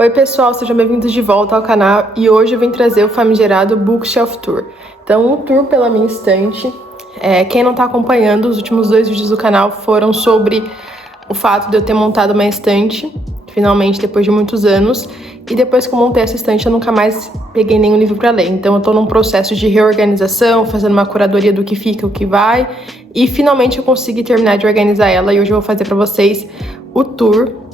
Oi pessoal, sejam bem-vindos de volta ao canal e hoje eu vim trazer o famigerado Bookshelf Tour. Então, um tour pela minha estante. Quem não tá acompanhando, os últimos 2 vídeos do canal foram sobre o fato de eu ter montado uma estante, finalmente, depois de muitos anos. E depois que eu montei essa estante, eu nunca mais peguei nenhum livro para ler. Então eu tô num processo de reorganização, fazendo uma curadoria do que fica, o que vai. E finalmente eu consegui terminar de organizar ela e hoje eu vou fazer para vocês o tour.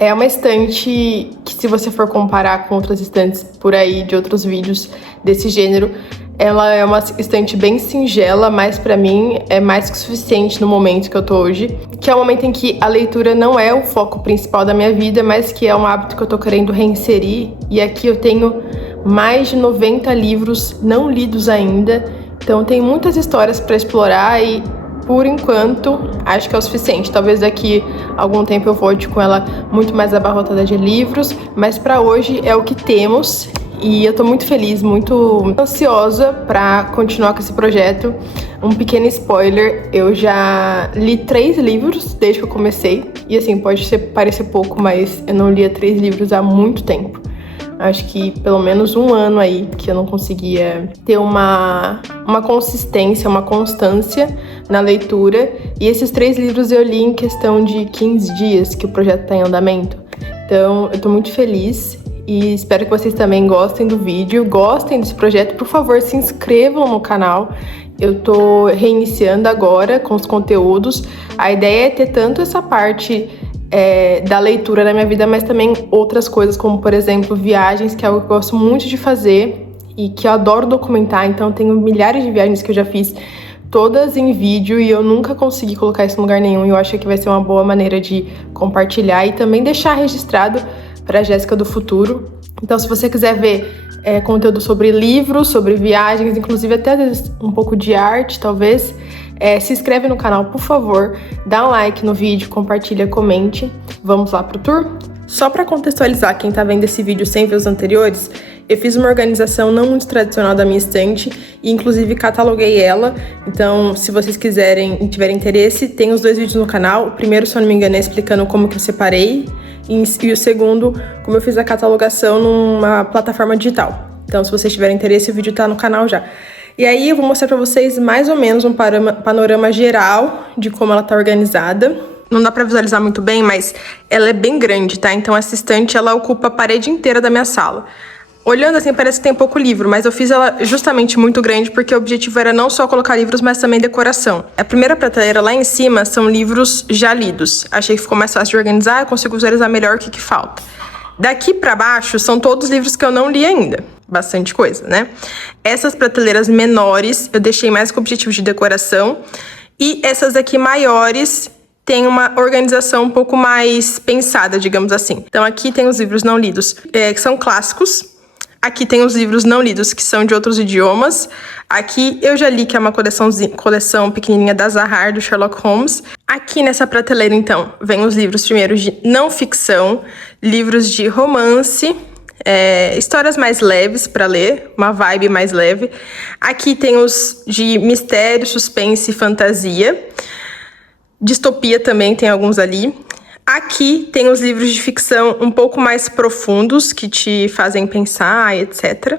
É uma estante que, se você for comparar com outras estantes por aí, de outros vídeos desse gênero, ela é uma estante bem singela, mas pra mim é mais que suficiente no momento que eu tô hoje. Que é o momento em que a leitura não é o foco principal da minha vida, mas que é um hábito que eu tô querendo reinserir. E aqui eu tenho mais de 90 livros não lidos ainda, então tem muitas histórias pra explorar e, por enquanto, acho que é o suficiente. Talvez daqui a algum tempo eu volte com ela muito mais abarrotada de livros, mas para hoje é o que temos e eu tô muito feliz, muito ansiosa para continuar com esse projeto. Um pequeno spoiler, eu já li 3 livros desde que eu comecei e assim, pode parecer pouco, mas eu não lia 3 livros há muito tempo. Acho que pelo menos um ano aí que eu não conseguia ter uma consistência, uma constância na leitura. E esses 3 livros eu li em questão de 15 dias que o projeto está em andamento. Então eu tô muito feliz e espero que vocês também gostem do vídeo, gostem desse projeto. Por favor, se inscrevam no canal. Eu tô reiniciando agora com os conteúdos. A ideia é ter tanto essa parte da leitura na minha vida, mas também outras coisas, como por exemplo viagens, que é algo que eu gosto muito de fazer e que eu adoro documentar. Então eu tenho milhares de viagens que eu já fiz, todas em vídeo, e eu nunca consegui colocar isso em lugar nenhum, e eu acho que vai ser uma boa maneira de compartilhar e também deixar registrado para a Jéssica do futuro. Então, se você quiser ver conteúdo sobre livros, sobre viagens, inclusive até às vezes um pouco de arte, talvez, se inscreve no canal, por favor, dá um like no vídeo, compartilha, comente. Vamos lá pro tour? Só para contextualizar quem tá vendo esse vídeo sem ver os anteriores, eu fiz uma organização não muito tradicional da minha estante e inclusive cataloguei ela. Então, se vocês quiserem e tiverem interesse, tem os 2 vídeos no canal. O primeiro, se eu não me engano, é explicando como que eu separei e o segundo, como eu fiz a catalogação numa plataforma digital. Então, se vocês tiverem interesse, o vídeo tá no canal já. E aí eu vou mostrar pra vocês mais ou menos um panorama geral de como ela tá organizada. Não dá pra visualizar muito bem, mas ela é bem grande, tá? Então essa estante, ela ocupa a parede inteira da minha sala. Olhando assim, parece que tem pouco livro, mas eu fiz ela justamente muito grande porque o objetivo era não só colocar livros, mas também decoração. A primeira prateleira lá em cima são livros já lidos. Achei que ficou mais fácil de organizar, eu consigo visualizar melhor o que falta. Daqui pra baixo são todos livros que eu não li ainda. Bastante coisa, né? Essas prateleiras menores eu deixei mais com objetivo de decoração. E essas aqui maiores tem uma organização um pouco mais pensada, digamos assim. Então aqui tem os livros não lidos, que são clássicos. Aqui tem os livros não lidos, que são de outros idiomas. Aqui eu já li, que é uma coleção pequenininha da Zahar, do Sherlock Holmes. Aqui nessa prateleira, então, vem os livros primeiro de não ficção, livros de romance, histórias mais leves para ler, uma vibe mais leve. Aqui tem os de mistério, suspense e fantasia. Distopia também tem alguns ali. Aqui tem os livros de ficção um pouco mais profundos, que te fazem pensar, etc.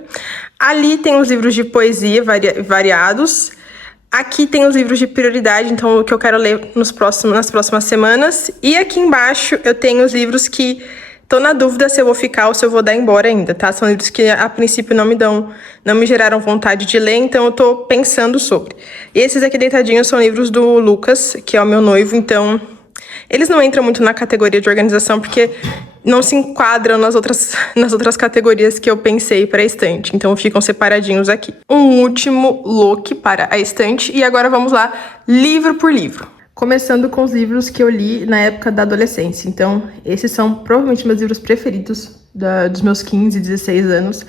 Ali tem os livros de poesia variados. Aqui tem os livros de prioridade, então o que eu quero ler nas próximas semanas. E aqui embaixo eu tenho os livros que tô na dúvida se eu vou ficar ou se eu vou dar embora ainda, tá? São livros que a princípio não me geraram vontade de ler, então eu tô pensando sobre. E esses aqui deitadinhos são livros do Lucas, que é o meu noivo, então eles não entram muito na categoria de organização porque não se enquadram nas outras categorias que eu pensei para a estante, então ficam separadinhos aqui. Um último look para a estante e agora vamos lá, livro por livro. Começando com os livros que eu li na época da adolescência. Então, esses são provavelmente meus livros preferidos dos meus 15, 16 anos,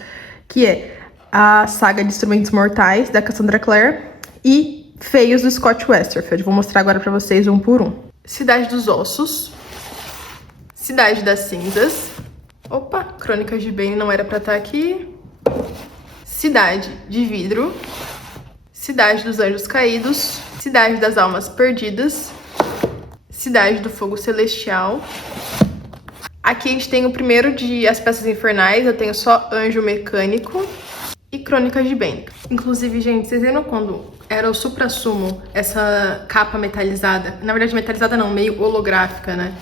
que é a saga de Instrumentos Mortais, da Cassandra Clare, e Feios, do Scott Westerfeld. Vou mostrar agora pra vocês um por um. Cidade dos Ossos, Cidade das Cinzas, opa, Crônicas de Bane não era pra estar aqui, Cidade de Vidro, Cidade dos Anjos Caídos, Cidade das Almas Perdidas, Cidade do Fogo Celestial, Aqui a gente tem o primeiro de As Peças Infernais, eu tenho só Anjo Mecânico e Crônicas de Ben. Inclusive, gente, vocês lembram quando era o suprassumo, essa capa metalizada? Na verdade, metalizada não, meio holográfica, né?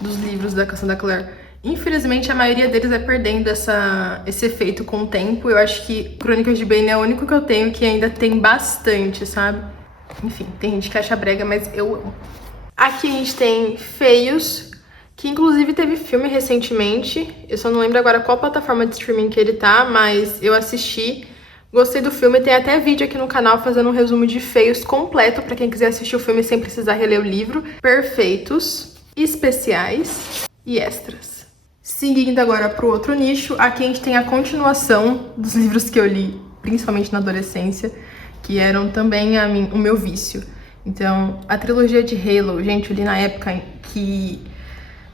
Dos livros da Cassandra Clare. Infelizmente, a maioria deles vai perdendo esse efeito com o tempo. Eu acho que Crônicas de Ben é o único que eu tenho que ainda tem bastante, sabe? Enfim, tem gente que acha brega, mas eu amo. Aqui a gente tem Feios, que inclusive teve filme recentemente. Eu só não lembro agora qual plataforma de streaming que ele tá, mas eu assisti, gostei do filme. Tem até vídeo aqui no canal fazendo um resumo de Feios completo pra quem quiser assistir o filme sem precisar reler o livro. Perfeitos, especiais e extras. Seguindo agora pro outro nicho, aqui a gente tem a continuação dos livros que eu li, principalmente na adolescência, que eram também o meu vício. Então, a trilogia de Halo, gente, eu li na época que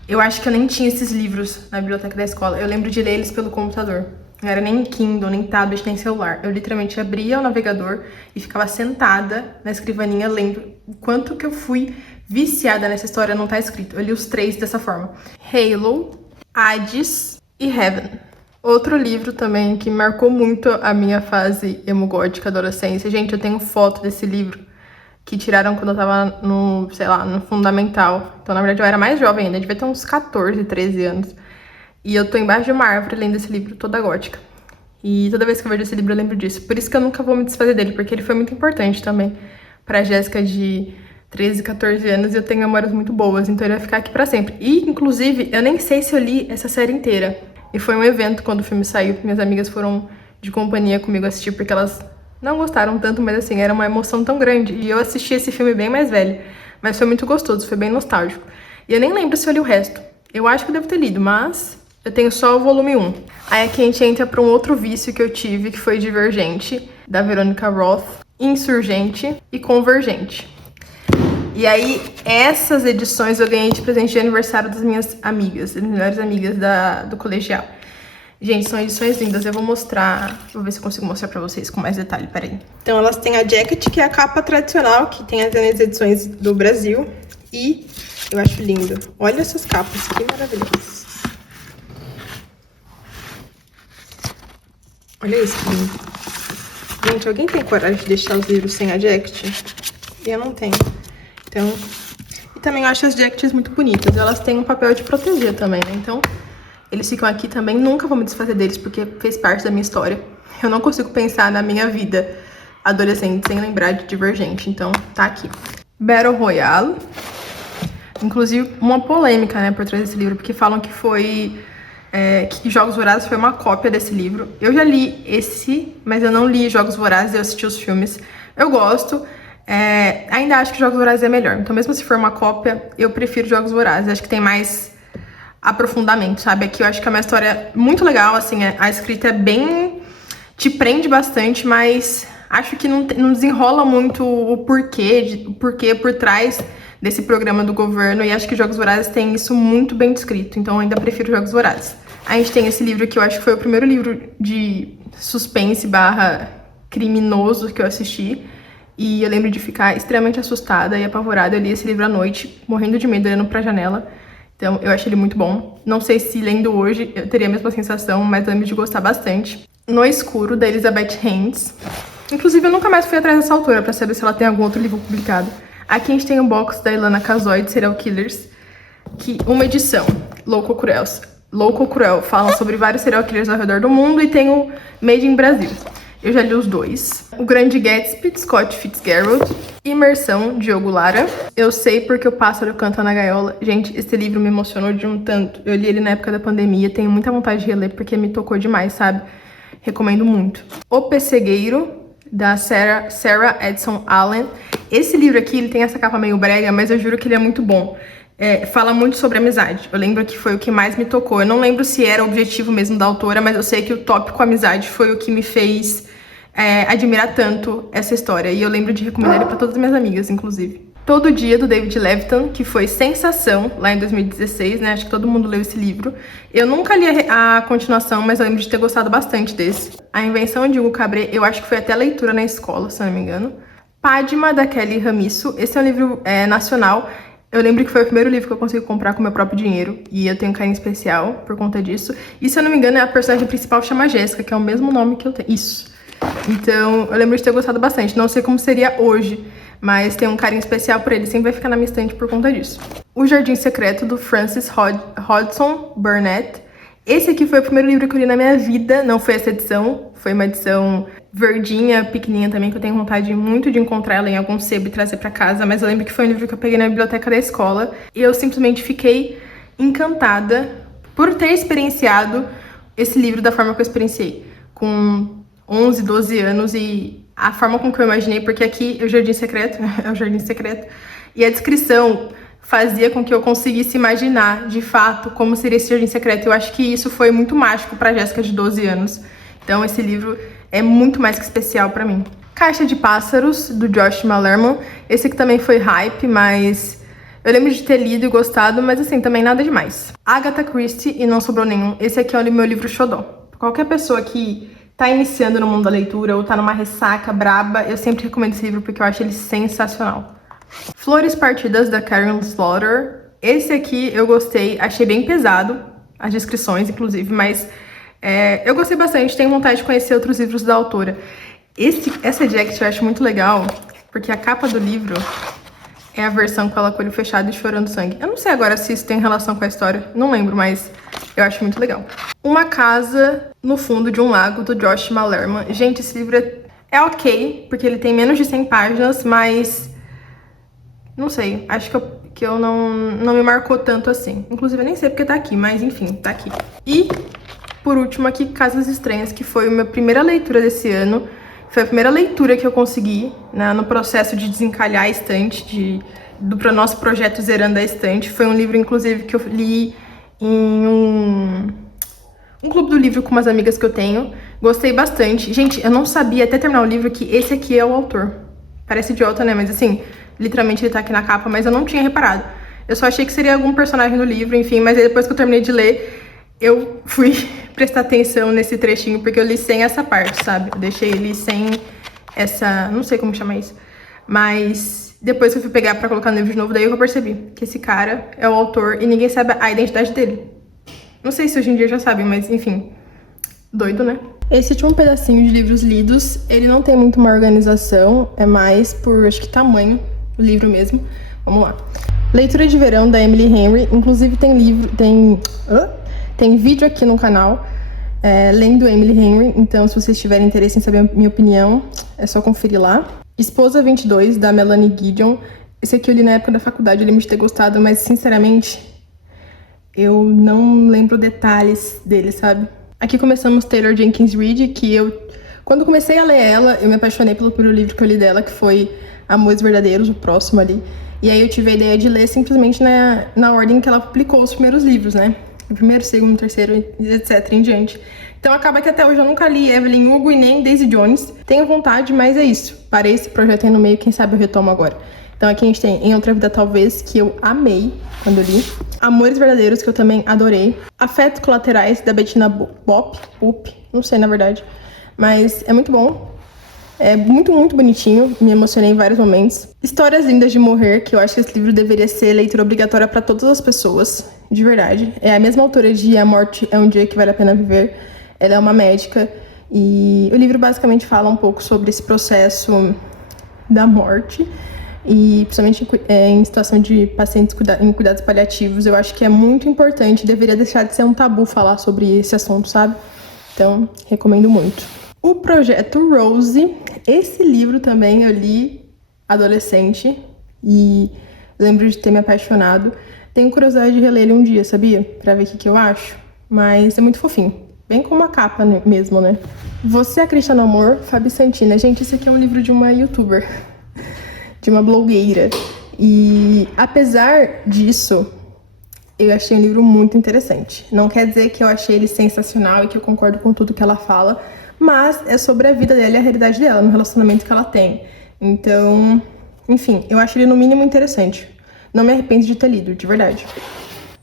eu acho que eu nem tinha esses livros na biblioteca da escola. Eu lembro de ler eles pelo computador. Não era nem Kindle, nem tablet, nem celular. Eu literalmente abria o navegador e ficava sentada na escrivaninha lendo. O quanto que eu fui viciada nessa história não tá escrito. Eu li os 3 dessa forma. Halo, Hades e Heaven. Outro livro também que marcou muito a minha fase emo-gótica adolescência. Gente, eu tenho foto desse livro que tiraram quando eu tava no, sei lá, no fundamental. Então, na verdade, eu era mais jovem ainda, devia ter uns 14, 13 anos. E eu tô embaixo de uma árvore lendo esse livro, toda gótica. E toda vez que eu vejo esse livro, eu lembro disso. Por isso que eu nunca vou me desfazer dele, porque ele foi muito importante também pra Jéssica de 13, 14 anos, e eu tenho memórias muito boas, então ele vai ficar aqui pra sempre. E, inclusive, eu nem sei se eu li essa série inteira. E foi um evento quando o filme saiu, minhas amigas foram de companhia comigo assistir, porque elas não gostaram tanto, mas assim, era uma emoção tão grande. E eu assisti esse filme bem mais velho, mas foi muito gostoso, foi bem nostálgico. E eu nem lembro se eu li o resto. Eu acho que eu devo ter lido, mas eu tenho só o volume 1. Aí aqui a gente entra pra um outro vício que eu tive, que foi Divergente, da Veronica Roth, Insurgente e Convergente. E aí, essas edições eu ganhei de presente de aniversário das minhas amigas, das melhores amigas do colegial. Gente, são edições lindas, eu vou mostrar, vou ver se eu consigo mostrar pra vocês com mais detalhe, peraí. Então elas têm a jacket, que é a capa tradicional, que tem as edições do Brasil, e eu acho lindo. Olha essas capas, que maravilhosas. Olha isso, que lindo. Gente, alguém tem coragem de deixar os livros sem a jacket? Eu não tenho. Então, e também eu acho as jackets muito bonitas, elas têm um papel de proteger também, né? Então, eles ficam aqui também, nunca vou me desfazer deles, porque fez parte da minha história. Eu não consigo pensar na minha vida adolescente sem lembrar de Divergente, então tá aqui. Battle Royale. Inclusive, uma polêmica, né, por trás desse livro, porque falam que foi... que Jogos Vorazes foi uma cópia desse livro. Eu já li esse, mas eu não li Jogos Vorazes, eu assisti os filmes. Eu gosto, ainda acho que Jogos Vorazes é melhor. Então, mesmo se for uma cópia, eu prefiro Jogos Vorazes. Acho que tem mais aprofundamento, sabe? Aqui eu acho que é uma história muito legal, assim, a escrita é bem... te prende bastante, mas acho que não desenrola muito o porquê por trás desse programa do governo, e acho que Jogos Vorazes tem isso muito bem descrito, então eu ainda prefiro Jogos Vorazes. A gente tem esse livro que eu acho que foi o primeiro livro de suspense / criminoso que eu assisti, e eu lembro de ficar extremamente assustada e apavorada. Eu li esse livro à noite, morrendo de medo, olhando pra janela. Então, eu achei ele muito bom. Não sei se lendo hoje eu teria a mesma sensação, mas lembro de gostar bastante. No Escuro, da Elizabeth Haynes. Inclusive, eu nunca mais fui atrás dessa autora pra saber se ela tem algum outro livro publicado. Aqui a gente tem um box da Ilana Casoy, de Serial Killers, que uma edição, Louco Cruel, fala sobre vários serial killers ao redor do mundo, e tem o Made in Brasil. Eu já li os 2. O Grande Gatsby, de Scott Fitzgerald. Imersão, Diogo Lara. Eu Sei Porque o Pássaro Canta na Gaiola. Gente, esse livro me emocionou de um tanto. Eu li ele na época da pandemia, tenho muita vontade de reler porque me tocou demais, sabe? Recomendo muito. O Pessegueiro, da Sarah Edson Allen. Esse livro aqui, ele tem essa capa meio brega, mas eu juro que ele é muito bom. Fala muito sobre amizade. Eu lembro que foi o que mais me tocou. Eu não lembro se era o objetivo mesmo da autora, mas eu sei que o tópico amizade foi o que me fez admirar tanto essa história. E eu lembro de recomendar ele para todas as minhas amigas, inclusive. Todo Dia, do David Levitan, que foi sensação lá em 2016, né? Acho que todo mundo leu esse livro. Eu nunca li a continuação, mas eu lembro de ter gostado bastante desse. A Invenção de Hugo Cabret, eu acho que foi até leitura na escola, se eu não me engano. Padma, da Kelly Ramisso. Esse é um livro nacional. Eu lembro que foi o primeiro livro que eu consegui comprar com meu próprio dinheiro, e eu tenho um carinho especial por conta disso. E se eu não me engano, a personagem principal chama Jéssica, que é o mesmo nome que eu tenho. Isso. Então, eu lembro de ter gostado bastante. Não sei como seria hoje, mas tenho um carinho especial por ele. Sempre vai ficar na minha estante por conta disso. O Jardim Secreto, do Francis Hodgson Burnett. Esse aqui foi o primeiro livro que eu li na minha vida. Não foi essa edição, foi uma edição verdinha, pequenininha também, que eu tenho vontade muito de encontrar ela em algum sebo e trazer pra casa. Mas eu lembro que foi um livro que eu peguei na biblioteca da escola. E eu simplesmente fiquei encantada por ter experienciado esse livro da forma que eu experienciei. Com 11, 12 anos, e a forma com que eu imaginei, porque aqui é o Jardim Secreto, é o Jardim Secreto, e a descrição fazia com que eu conseguisse imaginar, de fato, como seria esse Jardim Secreto. Eu acho que isso foi muito mágico pra Jéssica de 12 anos. Então esse livro é muito mais que especial pra mim. Caixa de Pássaros, do Josh Malerman. Esse aqui também foi hype, mas eu lembro de ter lido e gostado, mas assim, também nada demais. Agatha Christie, E Não Sobrou Nenhum. Esse aqui é o meu livro xodó. Qualquer pessoa que tá iniciando no mundo da leitura ou tá numa ressaca braba, eu sempre recomendo esse livro porque eu acho ele sensacional. Flores Partidas, da Karen Slaughter. Esse aqui eu gostei, achei bem pesado, as descrições inclusive, mas eu gostei bastante, tenho vontade de conhecer outros livros da autora. Essa jacket eu acho muito legal, porque a capa do livro é a versão com ela com o olho fechado e chorando sangue. Eu não sei agora se isso tem relação com a história, não lembro, mas eu acho muito legal. Uma Casa no Fundo de um Lago, do Josh Malerman. Gente, esse livro é ok, porque ele tem menos de 100 páginas, mas não sei, acho que eu não me marcou tanto assim. Inclusive, eu nem sei porque tá aqui, mas enfim, tá aqui. E, por último, aqui, Casas Estranhas, que foi a minha primeira leitura desse ano. Foi a primeira leitura que eu consegui, né, no processo de desencalhar a estante, do nosso projeto Zerando a Estante. Foi um livro, inclusive, que eu li em um clube do livro com umas amigas que eu tenho. Gostei bastante. Gente, eu não sabia até terminar o livro que esse aqui é o autor. Parece idiota, né? Mas assim, literalmente ele tá aqui na capa, mas eu não tinha reparado. Eu só achei que seria algum personagem do livro, enfim, mas aí depois que eu terminei de ler, eu fui prestar atenção nesse trechinho, porque eu li sem essa parte, sabe? Eu deixei ele sem essa... não sei como chama isso. Mas depois que eu fui pegar pra colocar no livro de novo, daí eu percebi que esse cara é o autor e ninguém sabe a identidade dele. Não sei se hoje em dia já sabem, mas enfim, doido, né? Esse último pedacinho de livros lidos, ele não tem muito uma organização, é mais por, acho que, tamanho, o livro mesmo. Vamos lá. Leitura de Verão, da Emily Henry. Inclusive tem vídeo aqui no canal, lendo Emily Henry. Então, se vocês tiverem interesse em saber a minha opinião, é só conferir lá. Esposa 22, da Melanie Gideon. Esse aqui eu li na época da faculdade, eu lembro de ter gostado, mas, sinceramente, eu não lembro detalhes dele, sabe? Aqui começamos Taylor Jenkins Reid, que quando comecei a ler ela, eu me apaixonei pelo primeiro livro que eu li dela, que foi Amores Verdadeiros, o próximo ali. E aí eu tive a ideia de ler simplesmente na ordem que ela publicou os primeiros livros, né? O primeiro, segundo, terceiro, etc. em diante. Então acaba que até hoje eu nunca li Evelyn Hugo e nem Daisy Jones. Tenho vontade, mas é isso. Parei esse projeto aí no meio, quem sabe eu retomo agora. Então aqui a gente tem Em Outra Vida Talvez, que eu amei quando eu li. Amores Verdadeiros, que eu também adorei. Afetos Colaterais, da Bettina Bopp, não sei na verdade. Mas é muito bom. É muito, muito bonitinho. Me emocionei em vários momentos. Histórias Lindas de Morrer, que eu acho que esse livro deveria ser leitura obrigatória para todas as pessoas. De verdade. É a mesma autora de A Morte é um Dia que Vale a Pena Viver. Ela é uma médica. E o livro basicamente fala um pouco sobre esse processo da morte. E principalmente em situação de pacientes em cuidados paliativos, eu acho que é muito importante, deveria deixar de ser um tabu falar sobre esse assunto, sabe? Então, recomendo muito. O Projeto Rose, esse livro também eu li adolescente e lembro de ter me apaixonado. Tenho curiosidade de reler ele um dia, sabia? Pra ver o que eu acho, mas é muito fofinho, bem como a capa mesmo, né? Você Acredita no Amor, Fabi Santina. Gente, esse aqui é um livro de uma youtuber, de uma blogueira. E apesar disso, eu achei um livro muito interessante. Não quer dizer que eu achei ele sensacional e que eu concordo com tudo que ela fala, mas é sobre a vida dela e a realidade dela, no relacionamento que ela tem. Então, enfim, eu acho ele no mínimo interessante. Não me arrependo de ter lido, de verdade.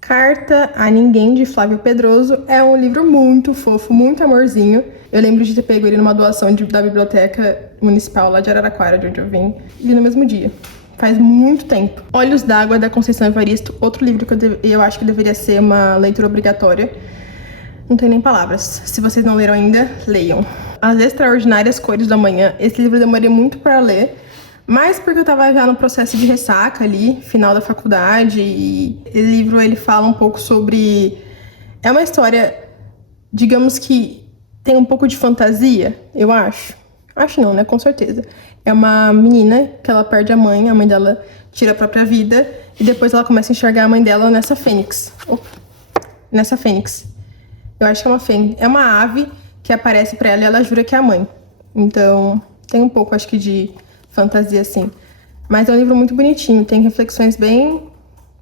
Carta a Ninguém, de Flávio Pedroso, é um livro muito fofo, muito amorzinho. Eu lembro de ter pego ele numa doação da biblioteca municipal lá de Araraquara, de onde eu vim, e li no mesmo dia. faz muito tempo. Olhos d'Água, da Conceição Evaristo, outro livro que eu acho que deveria ser uma leitura obrigatória. Não tem nem palavras. Se vocês não leram ainda, leiam. As Extraordinárias Cores do Amanhã. Esse livro eu demorei muito para ler, mas porque eu tava já no processo de ressaca ali, final da faculdade, e esse livro ele fala um pouco sobre... É uma história, digamos que tem um pouco de fantasia, eu acho. Acho não, né? Com certeza. É uma menina que ela perde a mãe dela tira a própria vida, e depois ela começa a enxergar a mãe dela nessa fênix. Nessa fênix. Eu acho que é uma fênix. É uma ave que aparece pra ela e ela jura que é a mãe. Então, tem um pouco, acho que, de fantasia, assim. Mas é um livro muito bonitinho, tem reflexões bem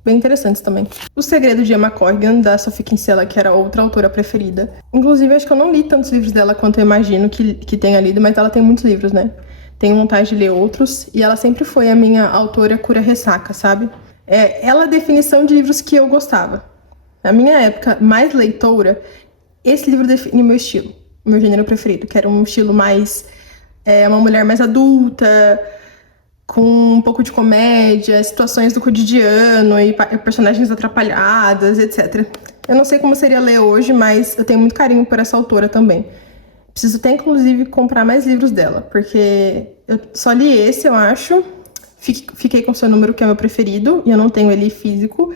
interessantes também. O Segredo de Emma Corrigan, da Sophie Kinsella, que era outra autora preferida. Inclusive, acho que eu não li tantos livros dela quanto eu imagino que tenha lido, mas ela tem muitos livros, né? Tenho vontade de ler outros, e ela sempre foi a minha autora cura-ressaca, sabe? Ela é a definição de livros que eu gostava. Na minha época mais leitora, esse livro define o meu estilo, meu gênero preferido, que era um estilo mais... uma mulher mais adulta, com um pouco de comédia, situações do cotidiano e personagens atrapalhadas, etc. Eu não sei como seria ler hoje, mas eu tenho muito carinho por essa autora também. Preciso até, inclusive, comprar mais livros dela, porque eu só li esse, eu acho. Fiquei com o Seu Número, que é meu preferido, e eu não tenho ele físico.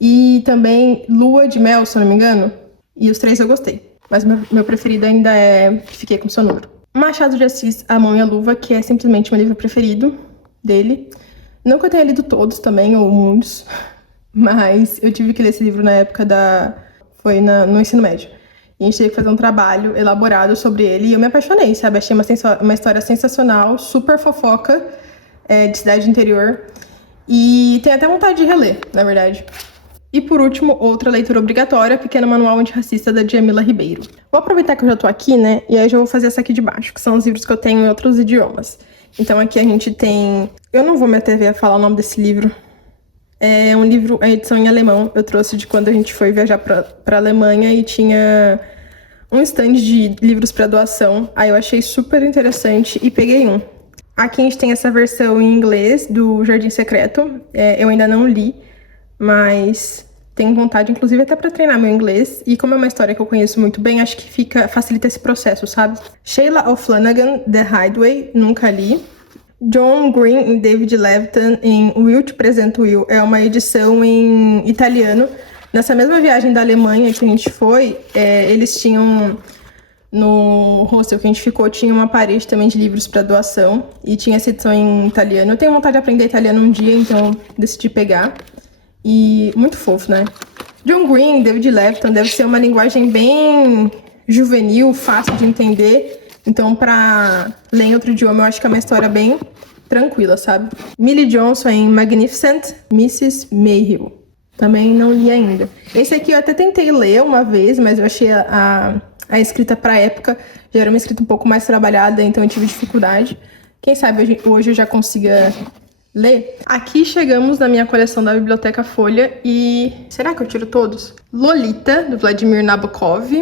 E também Lua de Mel, se eu não me engano. E os 3 eu gostei. Mas meu preferido ainda é Fiquei com o Seu Número. Machado de Assis, A Mão e a Luva, que é simplesmente meu livro preferido dele. Não que eu tenha lido todos também, ou muitos, mas eu tive que ler esse livro na época foi no ensino médio. E a gente teve que fazer um trabalho elaborado sobre ele e eu me apaixonei, sabe? Achei uma história sensacional, super fofoca, de cidade interior. E tenho até vontade de reler, na verdade. E por último, outra leitura obrigatória, Pequeno Manual Antirracista, da Djamila Ribeiro. Vou aproveitar que eu já tô aqui, né? E aí já vou fazer essa aqui de baixo, que são os livros que eu tenho em outros idiomas. Então aqui a gente tem... Eu não vou me atrever a falar o nome desse livro. É um livro, a edição em alemão. Eu trouxe de quando a gente foi viajar pra Alemanha e tinha um stand de livros para doação. Aí eu achei super interessante e peguei um. Aqui a gente tem essa versão em inglês do Jardim Secreto. Eu ainda não li, mas tenho vontade, inclusive, até para treinar meu inglês. E como é uma história que eu conheço muito bem, acho que facilita esse processo, sabe? Sheila O'Flanagan, The Hideaway, nunca li. John Green e David Levitan em Will Te Presento Will. É uma edição em italiano. Nessa mesma viagem da Alemanha que a gente foi, eles tinham... No hostel que a gente ficou, tinha uma parede também de livros para doação. E tinha essa edição em italiano. Eu tenho vontade de aprender italiano um dia, então decidi pegar. E muito fofo, né? John Green, David Levitan, deve ser uma linguagem bem juvenil, fácil de entender. Então, pra ler em outro idioma, eu acho que é uma história bem tranquila, sabe? Millie Johnson em Magnificent Mrs. Mayhew. Também não li ainda. Esse aqui eu até tentei ler uma vez, mas eu achei a escrita pra época já era uma escrita um pouco mais trabalhada, então eu tive dificuldade. Quem sabe hoje eu já consiga ler. Aqui chegamos na minha coleção da Biblioteca Folha e... Será que eu tiro todos? Lolita, do Vladimir Nabokov.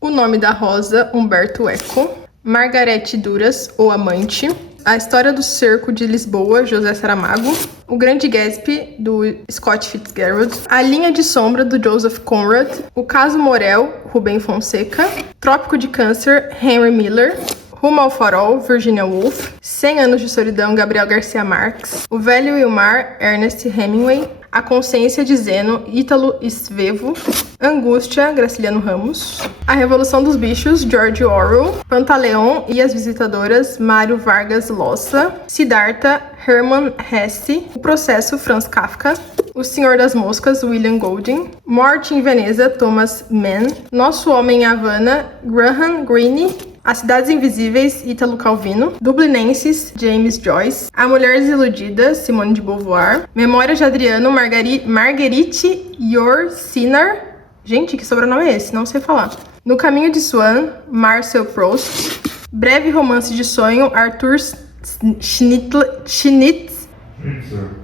O Nome da Rosa, Humberto Eco. Margarete Duras, O Amante. A História do Cerco de Lisboa, José Saramago. O Grande Gatsby, do Scott Fitzgerald. A Linha de Sombra, do Joseph Conrad. O Caso Morel, Rubem Fonseca. Trópico de Câncer, Henry Miller. Rumo ao Farol, Virginia Woolf. 100 Anos de Solidão, Gabriel Garcia Marques. O Velho e o Mar, Ernest Hemingway. A Consciência de Zeno, Ítalo Svevo. Angústia, Graciliano Ramos. A Revolução dos Bichos, George Orwell. Pantaleão e as Visitadoras, Mário Vargas Llosa. Siddhartha, Hermann Hesse. O Processo, Franz Kafka. O Senhor das Moscas, William Golding. Morte em Veneza, Thomas Mann. Nosso Homem em Havana, Graham Greene. As Cidades Invisíveis, Ítalo Calvino. Dublinenses, James Joyce. A Mulher Desiludida, Simone de Beauvoir. Memórias de Adriano, Marguerite Yourcenar. Gente, que sobrenome é esse? Não sei falar. No Caminho de Swan, Marcel Proust. Breve Romance de Sonho, Arthur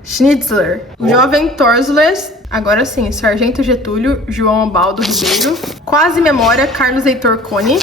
Schnitzler. Jovem Torsles. Agora sim, Sargento Getúlio, João Ubaldo Ribeiro. Quase Memória, Carlos Heitor Cone.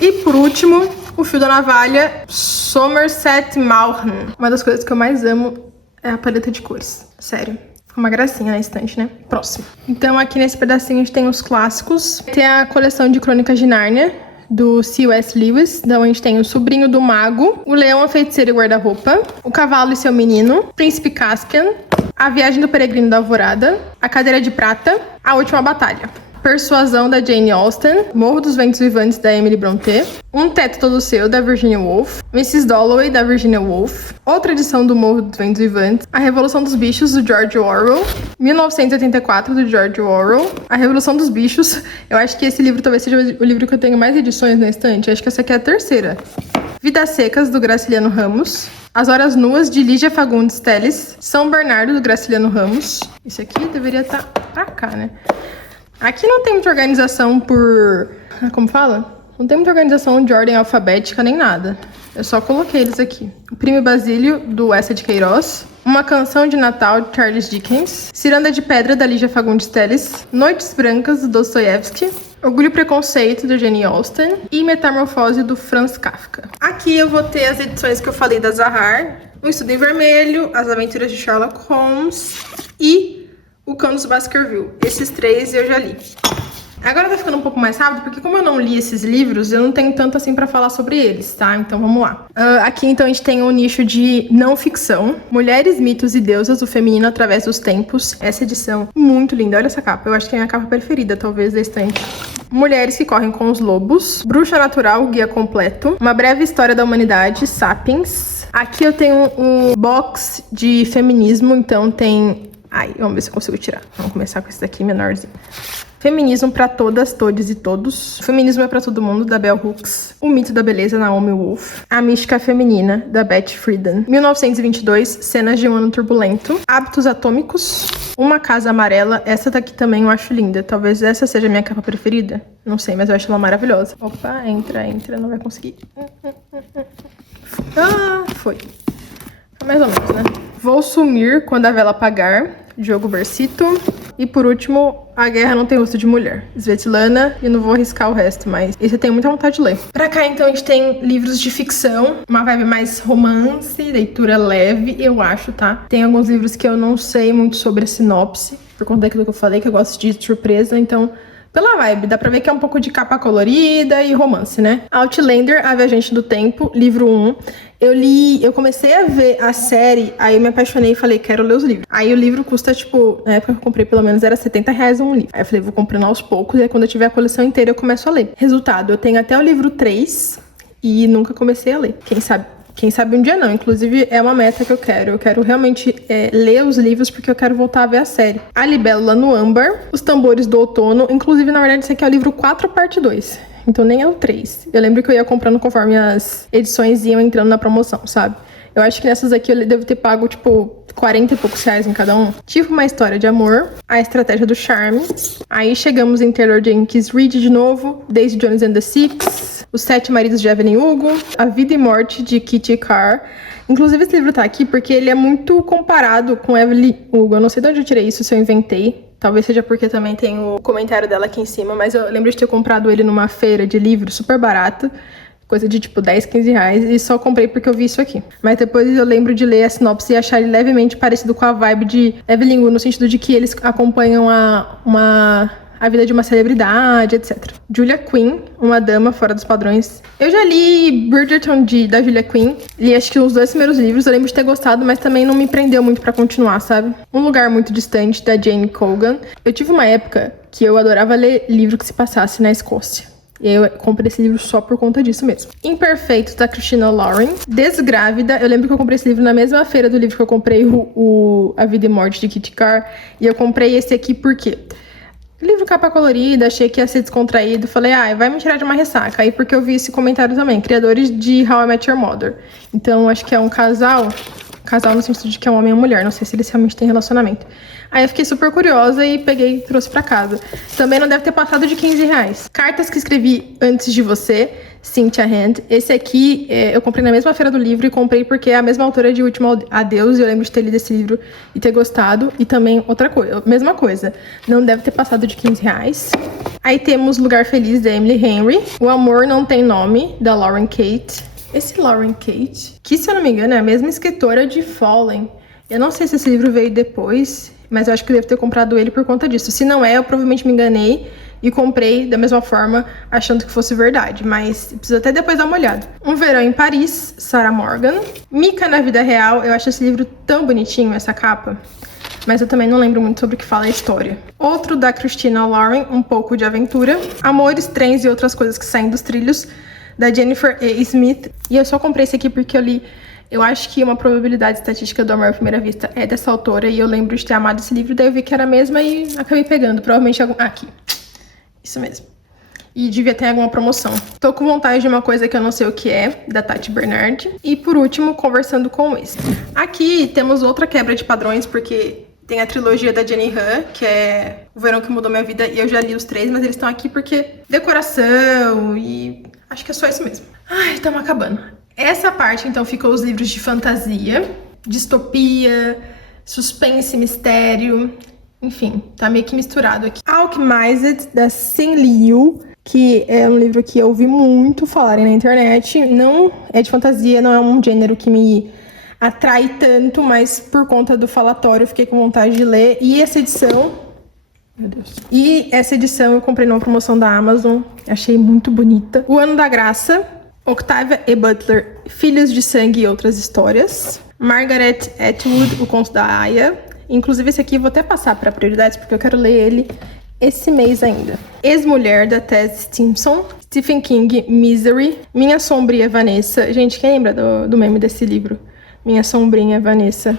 E por último, O Fio da Navalha, Somerset Maugham. Uma das coisas que eu mais amo é a paleta de cores. Sério. Uma gracinha na estante, né? Próximo. Então, aqui nesse pedacinho a gente tem os clássicos. Tem a coleção de Crônicas de Nárnia, do C.S. Lewis. Então, a gente tem o Sobrinho do Mago, O Leão, a Feiticeira e o Guarda-Roupa, O Cavalo e seu Menino, Príncipe Caspian, A Viagem do Peregrino da Alvorada, A Cadeira de Prata, A Última Batalha. Persuasão, da Jane Austen, Morro dos Ventos Vivantes, da Emily Brontë, Um Teto Todo Seu, da Virginia Woolf, Mrs. Dalloway, da Virginia Woolf, outra edição do Morro dos Ventos Vivantes, A Revolução dos Bichos, do George Orwell, 1984, do George Orwell, A Revolução dos Bichos. Eu acho que esse livro talvez seja o livro que eu tenho mais edições na estante, acho que essa aqui é a terceira. Vidas Secas, do Graciliano Ramos, As Horas Nuas, de Lígia Fagundes Telles, São Bernardo, do Graciliano Ramos. Isso aqui deveria estar pra cá, né? Aqui não tem muita organização por... Como fala? Não tem muita organização de ordem alfabética nem nada. Eu só coloquei eles aqui. O Primo Basílio, do Eça de Queiroz. Uma Canção de Natal, de Charles Dickens. Ciranda de Pedra, da Lígia Fagundes Telles. Noites Brancas, do Dostoiévski. Orgulho e Preconceito, da Jane Austen. E Metamorfose, do Franz Kafka. Aqui eu vou ter as edições que eu falei da Zahar. O Estudo em Vermelho, As Aventuras de Sherlock Holmes e O Cão dos Baskerville. Esses três eu já li. Agora tá ficando um pouco mais rápido, porque como eu não li esses livros, eu não tenho tanto assim pra falar sobre eles, tá? Então vamos lá. Aqui então a gente tem um nicho de não ficção. Mulheres, Mitos e Deusas, o Feminino através dos Tempos. Essa edição muito linda. Olha essa capa. Eu acho que é a minha capa preferida, talvez, da estante. Mulheres que Correm com os Lobos. Bruxa Natural, Guia Completo. Uma Breve História da Humanidade, Sapiens. Aqui eu tenho um box de feminismo, então tem... Ai, vamos ver se eu consigo tirar. Vamos começar com esse daqui menorzinho. Feminismo para Todas, Todes e Todos. Feminismo é para Todo Mundo, da Bell Hooks. O Mito da Beleza, Naomi Wolf. A Mística Feminina, da Beth Friedan. 1922, Cenas de um Ano Turbulento. Hábitos Atômicos. Uma Casa Amarela. Essa daqui também eu acho linda. Talvez essa seja a minha capa preferida. Não sei, mas eu acho ela maravilhosa. Opa, entra, não vai conseguir. Ah, foi. Mais ou menos, né? Vou Sumir Quando a Vela Apagar, Diogo Versito. E por último, A Guerra Não Tem Rosto de Mulher, Svetlana. E não vou arriscar o resto, mas esse eu tenho muita vontade de ler. Pra cá, então, a gente tem livros de ficção, uma vibe mais romance, leitura leve, eu acho, tá? Tem alguns livros que eu não sei muito sobre a sinopse, por conta daquilo que eu falei, que eu gosto de surpresa, então... Pela vibe, dá pra ver que é um pouco de capa colorida e romance, né? Outlander, A Viajante do Tempo, livro 1. Eu comecei a ver a série, aí eu me apaixonei e falei, quero ler os livros. Aí o livro custa, tipo, na época que eu comprei pelo menos era R$70 um livro. Aí eu falei, vou comprando aos poucos, e aí quando eu tiver a coleção inteira eu começo a ler. Resultado, eu tenho até o livro 3 e nunca comecei a ler. Quem sabe um dia não. Inclusive, é uma meta que eu quero. Eu quero realmente ler os livros porque eu quero voltar a ver a série. A Libélula no Âmbar, Os Tambores do Outono. Inclusive, na verdade, esse aqui é o livro 4, parte 2. Então, nem é o 3. Eu lembro que eu ia comprando conforme as edições iam entrando na promoção, sabe? Eu acho que nessas aqui eu devo ter pago, tipo, 40 e poucos reais em cada um. Tipo Uma História de Amor, A Estratégia do Charme. Aí chegamos em Taylor Jenkins Reid de novo, Daisy Jones and the Six, Os Sete Maridos de Evelyn Hugo, A Vida e Morte de Kitty Carr. Inclusive esse livro tá aqui porque ele é muito comparado com Evelyn Hugo. Eu não sei de onde eu tirei isso, se eu inventei. Talvez seja porque também tem o comentário dela aqui em cima, mas eu lembro de ter comprado ele numa feira de livro super barato. Coisa de tipo 10, 15 reais, e só comprei porque eu vi isso aqui. Mas depois eu lembro de ler a sinopse e achar ele levemente parecido com a vibe de Evelyn Hugo, no sentido de que eles acompanham a vida de uma celebridade, etc. Julia Quinn, Uma Dama Fora dos Padrões. Eu já li Bridgerton da Julia Quinn, li acho que os 2 primeiros livros, eu lembro de ter gostado, mas também não me prendeu muito pra continuar, sabe? Um Lugar Muito Distante, da Jane Colgan. Eu tive uma época que eu adorava ler livro que se passasse na Escócia. E eu comprei esse livro só por conta disso mesmo. Imperfeitos, da Christina Lauren. Desgrávida. Eu lembro que eu comprei esse livro na mesma feira do livro que eu comprei A Vida e Morte, de Kitty Carr. E eu comprei esse aqui por quê? Livro capa colorida, achei que ia ser descontraído. Falei, vai me tirar de uma ressaca. Aí porque eu vi esse comentário também. Criadores de How I Met Your Mother. Então, acho que é um casal no sentido de que é um homem e uma mulher. Não sei se eles realmente têm relacionamento. Aí eu fiquei super curiosa e peguei e trouxe pra casa. Também não deve ter passado de 15 reais. Cartas que Escrevi Antes de Você, Cynthia Hand. Esse aqui eu comprei na mesma feira do livro e comprei porque é a mesma autora de Último Adeus. E eu lembro de ter lido esse livro e ter gostado. E também outra coisa, mesma coisa. Não deve ter passado de 15 reais. Aí temos Lugar Feliz, da Emily Henry. O Amor Não Tem Nome, da Lauren Kate. Esse Lauren Kate, que se eu não me engano é a mesma escritora de Fallen. Eu não sei se esse livro veio depois, mas eu acho que eu devo ter comprado ele por conta disso. Se não é, eu provavelmente me enganei e comprei da mesma forma, achando que fosse verdade. Mas preciso até depois dar uma olhada. Um Verão em Paris, Sarah Morgan. Mika na Vida Real. Eu acho esse livro tão bonitinho, essa capa. Mas eu também não lembro muito sobre o que fala a história. Outro da Christina Lauren, Um Pouco de Aventura. Amores, Trens e Outras Coisas que Saem dos Trilhos, da Jennifer E. Smith. E eu só comprei esse aqui porque eu li... Eu acho que Uma Probabilidade Estatística do Amor à Primeira Vista é dessa autora. E eu lembro de ter amado esse livro, daí eu vi que era a mesma e acabei pegando. Provavelmente algum... aqui. Isso mesmo. E devia ter alguma promoção. Tô com vontade de uma coisa que eu não sei o que é, da Tati Bernard. E por último, Conversando com o Ex. Aqui temos outra quebra de padrões, porque tem a trilogia da Jenny Han, que é O Verão que Mudou Minha Vida, e eu já li os 3, mas eles estão aqui porque decoração e... acho que é só isso mesmo. Ai, estamos acabando. Essa parte, então, ficou os livros de fantasia, distopia, suspense, mistério... Enfim, tá meio que misturado aqui. Alchemized, da Sin Liu, que é um livro que eu ouvi muito falarem na internet. Não é de fantasia, não é um gênero que me atrai tanto, mas por conta do falatório eu fiquei com vontade de ler. E essa edição... Meu Deus. E essa edição eu comprei numa promoção da Amazon. Achei muito bonita. O Ano da Graça, Octavia E. Butler, Filhos de Sangue e Outras Histórias. Margaret Atwood, O Conto da Aya. Inclusive esse aqui eu vou até passar para prioridades, porque eu quero ler ele esse mês ainda. Ex-Mulher, da Tess Simpson. Stephen King, Misery. Minha Sombrinha Vanessa. Gente, quem lembra do meme desse livro? Minha Sombrinha Vanessa.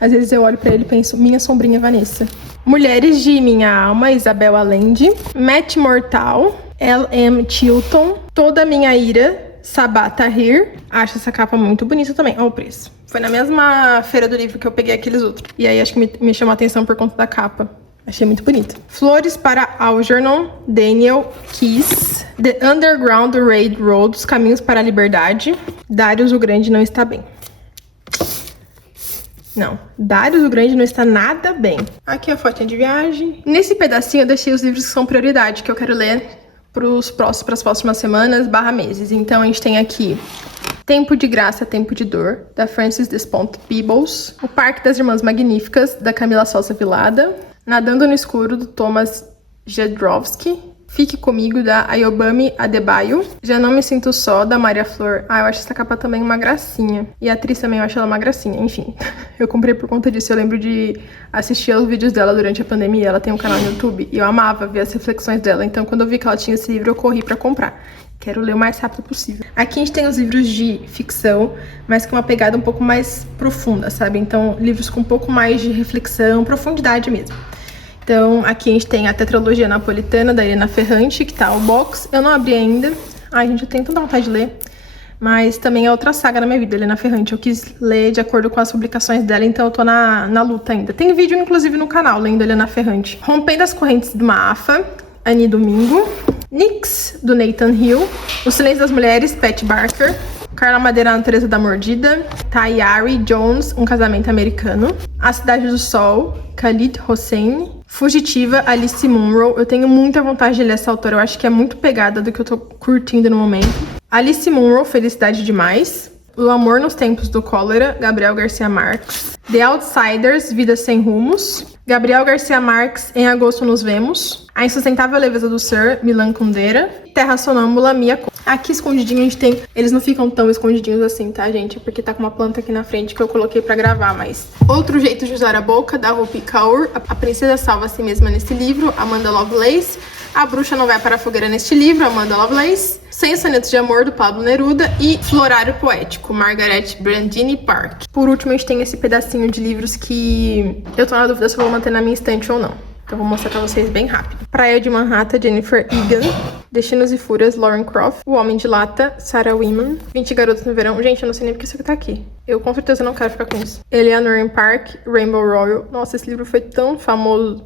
Às vezes eu olho para ele e penso, Minha Sombrinha Vanessa. Mulheres de Minha Alma, Isabel Allende. Match Mortal, L.M. Chilton. Toda Minha Ira, Sabah Tahir. Acho essa capa muito bonita também. Olha o preço. Foi na mesma feira do livro que eu peguei aqueles outros. E aí acho que me chamou a atenção por conta da capa. Achei muito bonita. Flores para Algernon, Daniel Keyes. The Underground Railroad, Os Caminhos para a Liberdade. Darius o Grande não está bem. Não, Darius o Grande não está nada bem. Aqui a fotinha de viagem. Nesse pedacinho eu deixei os livros que são prioridade, que eu quero ler para as próximas semanas / meses. Então a gente tem aqui Tempo de Graça, Tempo de Dor, da Frances Despont Peebles. O Parque das Irmãs Magníficas, da Camila Sosa Vilada. Nadando no Escuro, do Thomas Jedrowski. Fique Comigo, da Ayobami Adebayo. Já Não Me Sinto Só, da Maria Flor. Ah, eu acho essa capa também uma gracinha. E a atriz também, eu acho ela uma gracinha. Enfim, eu comprei por conta disso. Eu lembro de assistir aos vídeos dela durante a pandemia. Ela tem um canal no YouTube e eu amava ver as reflexões dela. Então, quando eu vi que ela tinha esse livro, eu corri pra comprar. Quero ler o mais rápido possível. Aqui a gente tem os livros de ficção, mas com uma pegada um pouco mais profunda, sabe? Então, livros com um pouco mais de reflexão, profundidade mesmo. Então, aqui a gente tem a Tetralogia Napolitana, da Helena Ferrante, que tá o box. Eu não abri ainda. Ai, gente, eu tenho tanta vontade de ler. Mas também é outra saga na minha vida, Helena Ferrante. Eu quis ler de acordo com as publicações dela, então eu tô na luta ainda. Tem vídeo, inclusive, no canal, lendo Helena Ferrante. Rompendo as Correntes do Maafa, Annie Domingo. Nix, do Nathan Hill. O Silêncio das Mulheres, Pat Barker. Carla Madeira, A Natureza da Mordida. Tayari Jones, Um Casamento Americano. A Cidade do Sol, Khalid Hossein. Fugitiva, Alice Munro. Eu tenho muita vontade de ler essa autora, eu acho que é muito pegada do que eu tô curtindo no momento. Alice Munro, Felicidade Demais. O Amor nos Tempos do Cólera, Gabriel Garcia Marques. The Outsiders, Vidas Sem Rumos. Gabriel Garcia Marques, Em Agosto Nos Vemos. A Insustentável Leveza do Sir, Milan Kundera. Terra Sonâmbula, Mia Couto. Aqui escondidinho a gente tem... Eles não ficam tão escondidinhos assim, tá, gente? Porque tá com uma planta aqui na frente que eu coloquei pra gravar, mas... Outro Jeito de Usar a Boca, da Rupi Kaur. A Princesa Salva a Si Mesma nesse livro, Amanda Lovelace. A Bruxa Não Vai para a Fogueira neste livro, Amanda Lovelace. 100 Sonetos de Amor, do Pablo Neruda. E Florário Poético, Margaret Brandini Park. Por último, a gente tem esse pedacinho de livros que eu tô na dúvida se eu vou manter na minha estante ou não. Então vou mostrar pra vocês bem rápido. Praia de Manhattan, Jennifer Egan. Destinos e Fúrias, Lauren Croft. O Homem de Lata, Sarah Winman. 20 Garotos no Verão. Gente, eu não sei nem porque isso aqui tá aqui. Eu com certeza não quero ficar com isso. Eleanor in Park, Rainbow Royal. Nossa, esse livro foi tão famoso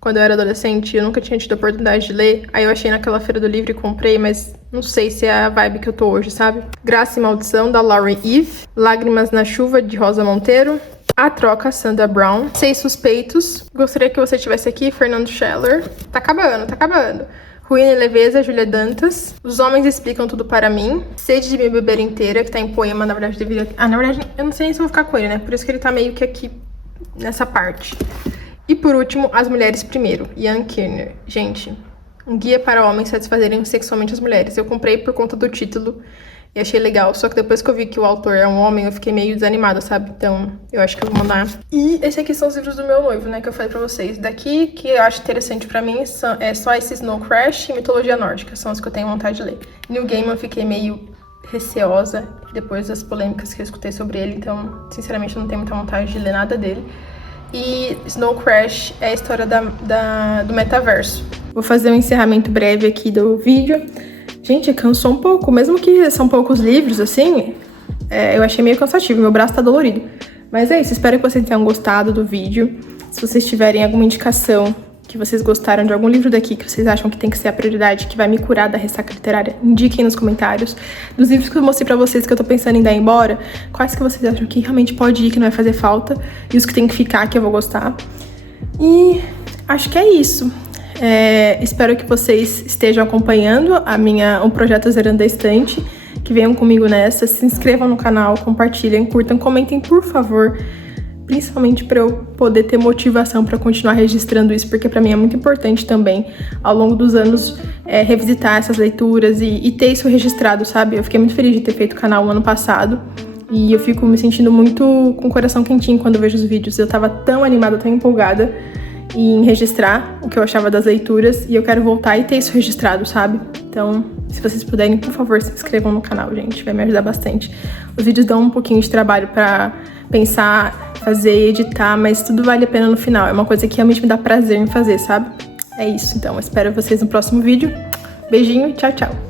quando eu era adolescente. Eu nunca tinha tido a oportunidade de ler. Aí eu achei naquela feira do livro e comprei, mas não sei se é a vibe que eu tô hoje, sabe? Graça e Maldição, da Lauren Eve. Lágrimas na Chuva, de Rosa Monteiro. A Troca, Sandra Brown. 6 Suspeitos. Gostaria que você estivesse aqui, Fernando Scheller. Tá acabando, tá acabando. Ruína e Leveza, Júlia Dantas. Os Homens Explicam Tudo Para Mim. Sede de Me Beber Inteira, que tá em poema, na verdade deveria... na verdade, eu não sei nem se eu vou ficar com ele, né? Por isso que ele tá meio que aqui nessa parte. E por último, As Mulheres Primeiro, Ian Kirner. Gente, um guia para homens satisfazerem sexualmente as mulheres. Eu comprei por conta do título e achei legal, só que depois que eu vi que o autor é um homem, eu fiquei meio desanimada, sabe? Então, eu acho que eu vou mandar. E esse aqui são os livros do meu noivo, né, que eu falei pra vocês. Daqui, que eu acho interessante pra mim, é só esse Snow Crash e Mitologia Nórdica, são os que eu tenho vontade de ler. New Game eu fiquei meio receosa, depois das polêmicas que eu escutei sobre ele, então, sinceramente, eu não tenho muita vontade de ler nada dele. E Snow Crash é a história do metaverso. Vou fazer um encerramento breve aqui do vídeo. Gente, cansou um pouco, mesmo que são poucos livros, assim, eu achei meio cansativo, meu braço tá dolorido. Mas é isso, espero que vocês tenham gostado do vídeo. Se vocês tiverem alguma indicação que vocês gostaram de algum livro daqui, que vocês acham que tem que ser a prioridade, que vai me curar da ressaca literária, indiquem nos comentários. Dos livros que eu mostrei pra vocês que eu tô pensando em dar embora, quais que vocês acham que realmente pode ir, que não vai fazer falta, e os que tem que ficar, que eu vou gostar. E acho que é isso. Espero que vocês estejam acompanhando o projeto Zerando a Estante, que venham comigo nessa, se inscrevam no canal, compartilhem, curtam, comentem, por favor, principalmente para eu poder ter motivação para continuar registrando isso, porque para mim é muito importante também, ao longo dos anos, revisitar essas leituras e ter isso registrado, sabe? Eu fiquei muito feliz de ter feito o canal no ano passado, e eu fico me sentindo muito com o coração quentinho quando eu vejo os vídeos. Eu tava tão animada, tão empolgada em registrar o que eu achava das leituras, e eu quero voltar e ter isso registrado, sabe? Então, se vocês puderem, por favor, se inscrevam no canal, gente, vai me ajudar bastante. Os vídeos dão um pouquinho de trabalho pra pensar, fazer, editar, mas tudo vale a pena no final, é uma coisa que realmente me dá prazer em fazer, sabe? É isso, então, eu espero vocês no próximo vídeo. Beijinho e tchau, tchau!